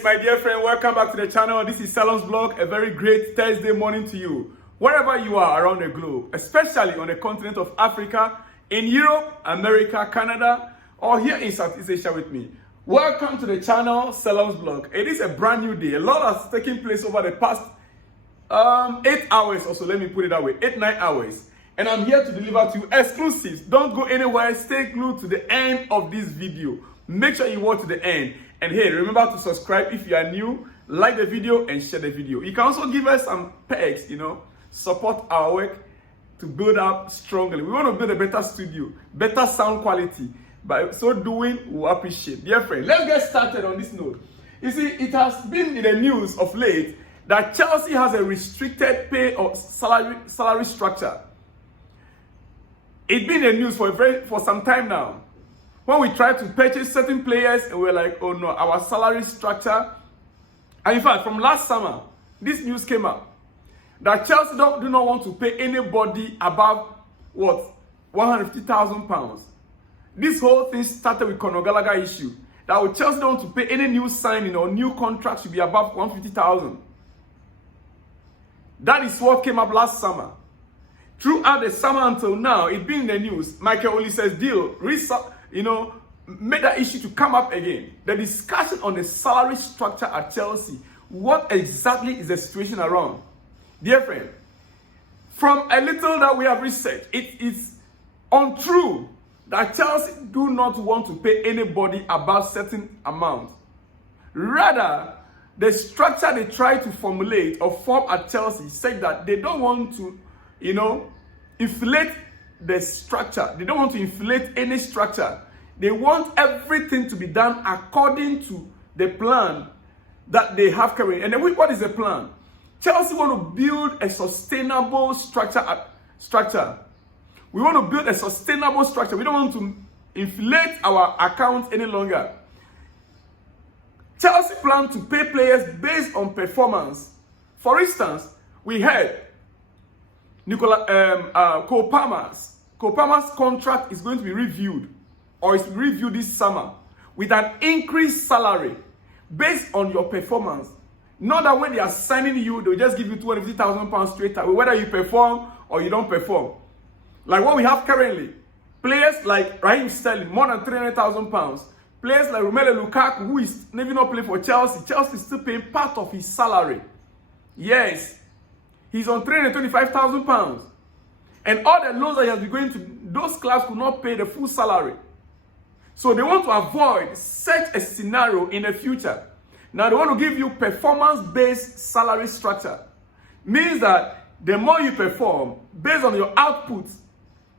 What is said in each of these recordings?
Yes, my dear friend, welcome back to the channel. This is Salon's Vlog. A very great Thursday morning to you. Wherever you are around the globe, especially on the continent of Africa, in Europe, America, Canada, or here in Southeast Asia with me. Welcome to the channel, Salon's Vlog. It is a brand new day. A lot has taken place over the past 8 hours or so. Let me put it that way, 8-9 hours. And I'm here to deliver to you exclusives. Don't go anywhere. Stay glued to the end of this video. Make sure you watch to the end. And hey, remember to subscribe if you are new, like the video and share the video. You can also give us some perks, support our work to build up strongly. We want to build a better studio, better sound quality. By so doing, we'll appreciate. Dear friend, let's get started on this note. You see, it has been in the news of late that Chelsea has a restricted pay or salary structure. It's been in the news for some time now. When we try to purchase certain players, and we're like, oh no, our salary structure. And in fact, from last summer, this news came up that Chelsea do not want to pay anybody above what? £150,000. This whole thing started with Conor Gallagher issue. That Chelsea don't want to pay any new signing or new contract should be above 150,000. That is what came up last summer. Throughout the summer until now, it's been in the news. Michael Olise's deal, made that issue to come up again. The discussion on the salary structure at Chelsea. What exactly is the situation around? Dear friend, from a little that we have researched, it is untrue that Chelsea do not want to pay anybody above certain amount. Rather, the structure they try to formulate or form at Chelsea said that they don't want to, inflate the structure. They don't want to inflate any structure. They want everything to be done according to the plan that they have currently. And then what is the plan? Chelsea want to build a sustainable structure. We want to build a sustainable structure. We don't want to inflate our accounts any longer. Chelsea plan to pay players based on performance. For instance, we heard Cole Palmer's contract is going to be reviewed, or is reviewed this summer with an increased salary based on your performance. Not that when they are signing you, they'll just give you £250,000 straight away, whether you perform or you don't perform. Like what we have currently, players like Raheem Sterling, more than £300,000. Players like Romelu Lukaku, who is maybe not playing for Chelsea. Chelsea is still paying part of his salary. Yes, he's on £325,000. And all the loans that he has been going to, those clubs could not pay the full salary. So they want to avoid such a scenario in the future. Now they want to give you performance-based salary structure. Means that the more you perform, based on your output,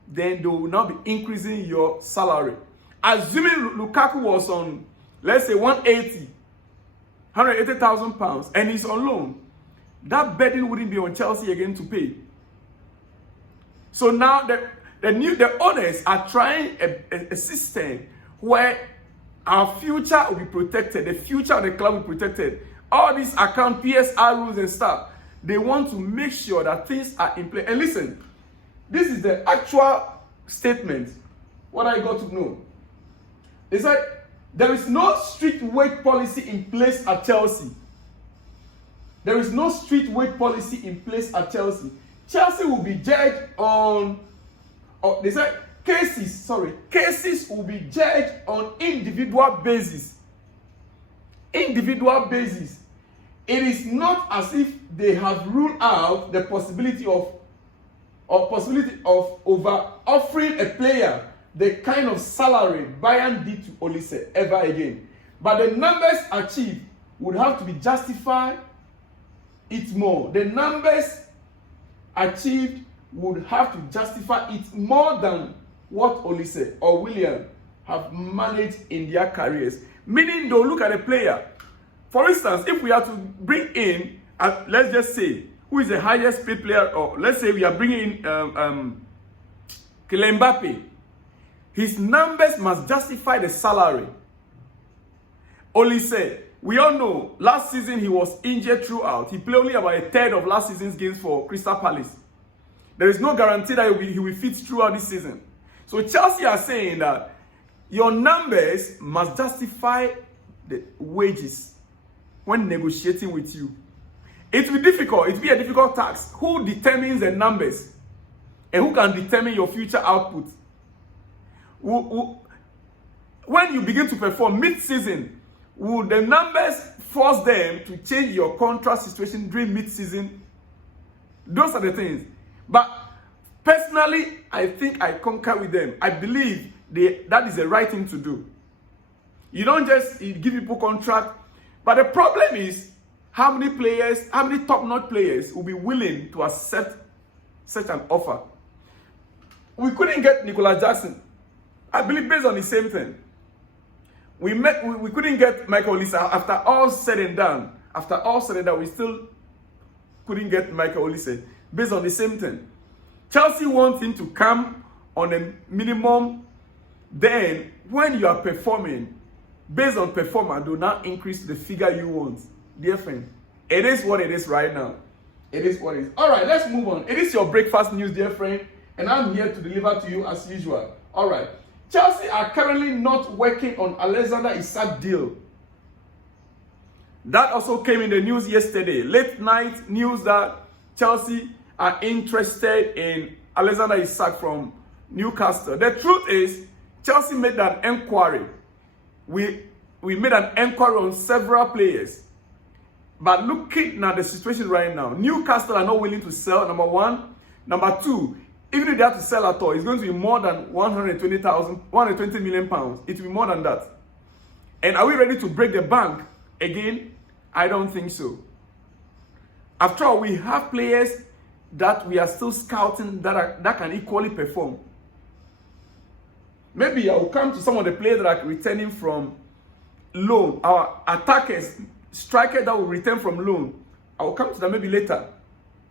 then they will now be increasing your salary. Assuming Lukaku was on, let's say, £180,000, and he's on loan, that burden wouldn't be on Chelsea again to pay. So now the owners are trying a system where our future will be protected, the future of the club will be protected. All these account PSR rules and stuff, they want to make sure that things are in place. And listen, this is the actual statement. What I got to know is that there is no strict wage policy in place at Chelsea. There is no strict wage policy in place at Chelsea. Chelsea will be judged on, they said cases will be judged on individual basis. Individual basis. It is not as if they have ruled out the possibility of over offering a player the kind of salary Bayern did to Olise ever again. But the numbers achieved would have to be justified it more. The numbers achieved would have to justify it more than what Olise or William have managed in their careers. Meaning they'll look at a player. For instance, if we are to bring in, let's just say, who is the highest paid player, or let's say we are bringing in Kylian Mbappe, his numbers must justify the salary. Olise, we all know, last season he was injured throughout. He played only about a third of last season's games for Crystal Palace. There is no guarantee that he will fit throughout this season. So Chelsea are saying that your numbers must justify the wages. when negotiating with you. It will be difficult. It will be a difficult task. Who determines the numbers? And who can determine your future output? When you begin to perform mid-season, will the numbers force them to change your contract situation during mid-season? Those are the things. But personally, I think I concur with them. I believe that is the right thing to do. You don't just give people contract. But the problem is, how many top-notch players will be willing to accept such an offer? We couldn't get Nicolas Jackson. I believe based on the same thing. We couldn't get Michael Olise. After all said and done, we still couldn't get Michael Olise based on the same thing. Chelsea want him to come on a minimum. Then, when you are performing, based on performance, do not increase the figure you want. Dear friend, it is what it is right now. It is what it is. All right, let's move on. It is your breakfast news, dear friend, and I'm here to deliver to you as usual. All right. Chelsea are currently not working on Alexander Isak deal. That also came in the news yesterday. Late night news that Chelsea are interested in Alexander Isak from Newcastle. The truth is, Chelsea made an inquiry. We made an inquiry on several players. But looking at the situation right now, Newcastle are not willing to sell, number one. Number two, even if they have to sell at all, it's going to be more than 120 million pounds. It will be more than that. And are we ready to break the bank again? I don't think so. After all, we have players that we are still scouting that can equally perform. Maybe I will come to some of the players that are returning from loan. Our attackers, strikers that will return from loan. I will come to that maybe later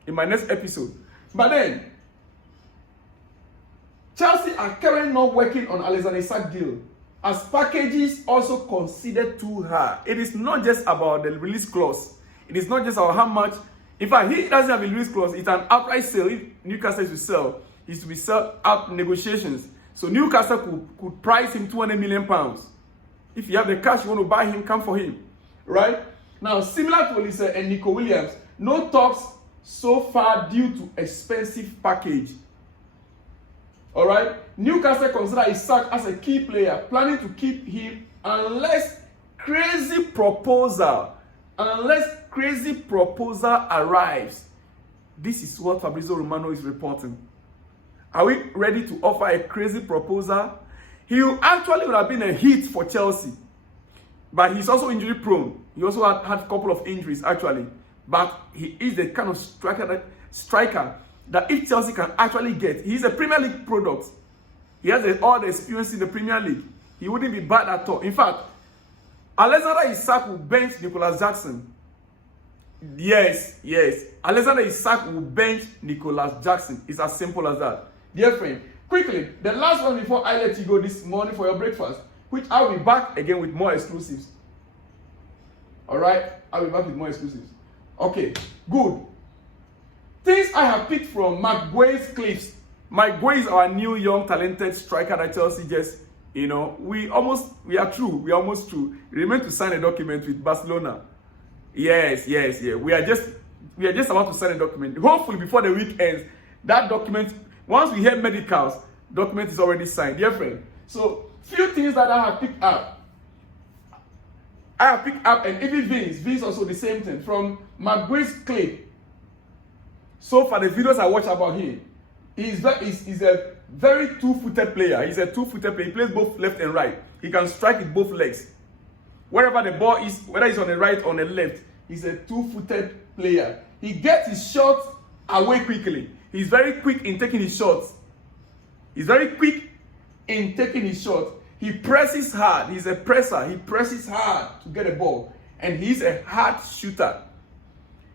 in my next episode. But then, Chelsea are currently not working on Alexander Isak deal, as packages also considered too high. It is not just about the release clause. It is not just about how much. In fact, he doesn't have a release clause. It's an outright sale. If Newcastle is to sell, it's to be sold out negotiations. So Newcastle could price him 200 million pounds. If you have the cash, you want to buy him, come for him. Right? Now, similar to Olise and Nico Williams, no talks so far due to expensive package. All right, Newcastle consider Isak as a key player, planning to keep him unless crazy proposal arrives. This is what Fabrizio Romano is reporting. Are we ready to offer a crazy proposal? He actually would have been a hit for Chelsea, but he's also injury prone. He also had a couple of injuries actually, but he is the kind of striker that if Chelsea can actually get. He's a Premier League product. He has all the experience in the Premier League. He wouldn't be bad at all. In fact, Alexander Isak will bench Nicolas Jackson. Yes. Alexander Isak will bench Nicolas Jackson. It's as simple as that. Dear friend, quickly, the last one before I let you go this morning for your breakfast, which I'll be back again with more exclusives. All right? I'll be back with more exclusives. Okay, good. Things I have picked from McGuire's clips. McGuire is our new young talented striker that Chelsea just, we are almost through. We remain to sign a document with Barcelona. Yes. We are just about to sign a document. Hopefully before the week ends, that document, once we hear medicals, document is already signed. Dear friend. So few things that I have picked up. And even Vince also the same thing from McGuire's clip. So far, the videos I watch about him, he's a very two-footed player. He's a two-footed player. He plays both left and right. He can strike with both legs. Wherever the ball is, whether it's on the right or on the left, he's a two-footed player. He gets his shots away quickly. He's very quick in taking his shots. He presses hard. He's a presser. He presses hard to get a ball. And he's a hard shooter.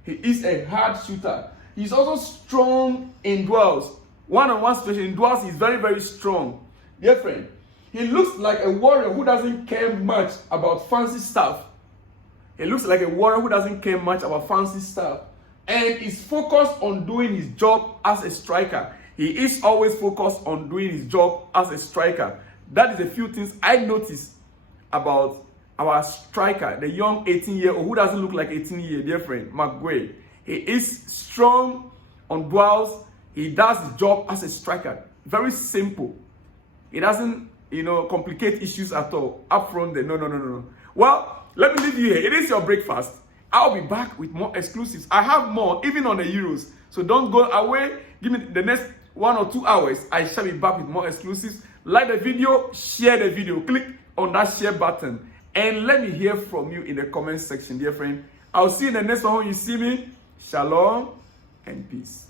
He's also strong in duels. One-on-one situation in duels, he's very, very strong. Dear friend, he looks like a warrior who doesn't care much about fancy stuff. And is focused on doing his job as a striker. He is always focused on doing his job as a striker. That is a few things I noticed about our striker, the young 18-year-old who doesn't look like 18-year, dear friend, McGuay. He is strong on balls. He does the job as a striker. Very simple. He doesn't, complicate issues at all. Up front there, no. Well, let me leave you here. It is your breakfast. I'll be back with more exclusives. I have more, even on the Euros. So don't go away. Give me the next 1 or 2 hours. I shall be back with more exclusives. Like the video, share the video. Click on that share button. And let me hear from you in the comment section, dear friend. I'll see you in the next one when you see me. Shalom and peace.